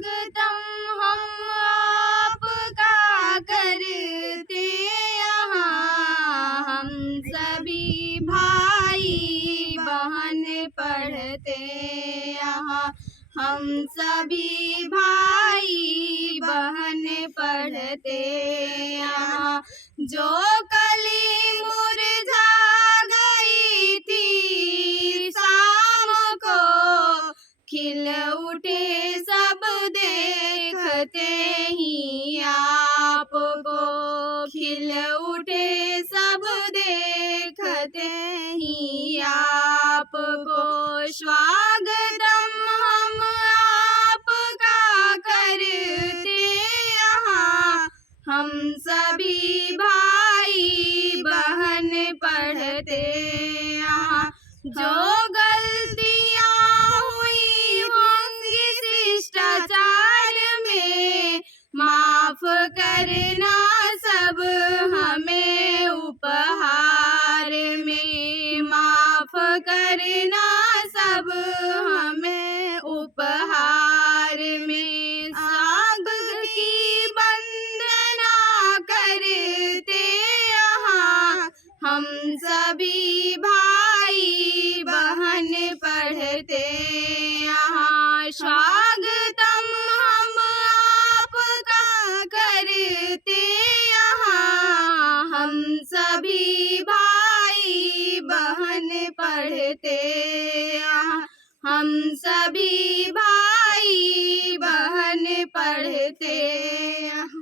स्वागतम हम आपका करते यहाँ। हम सभी भाई बहन पढ़ते यहाँ। हम सभी भाई बहन पढ़ते यहाँ। जो कली मुरझा गई थी शाम को, खिल उठे सब देखते ही आपको। खिल उठे सब देखते ही आपको। स्वागतम हम आपका करते यहाँ। हम सभी भाई बहन पढ़ते यहाँ। जो गलतियाँ हुई होंगी शिष्टाचार में, माफ करना सब हमें उपहार में। माफ करना सब हमें उपहार में। स्वागत की वंदना करते यहाँ। हम सभी भाई बहन पढ़ते यहाँ। स्वागतम हम आपका करते यहाँ। हम सभी भाई बहन पढ़ते यहाँ। हम सभी भाई बहन पढ़ते यहाँ।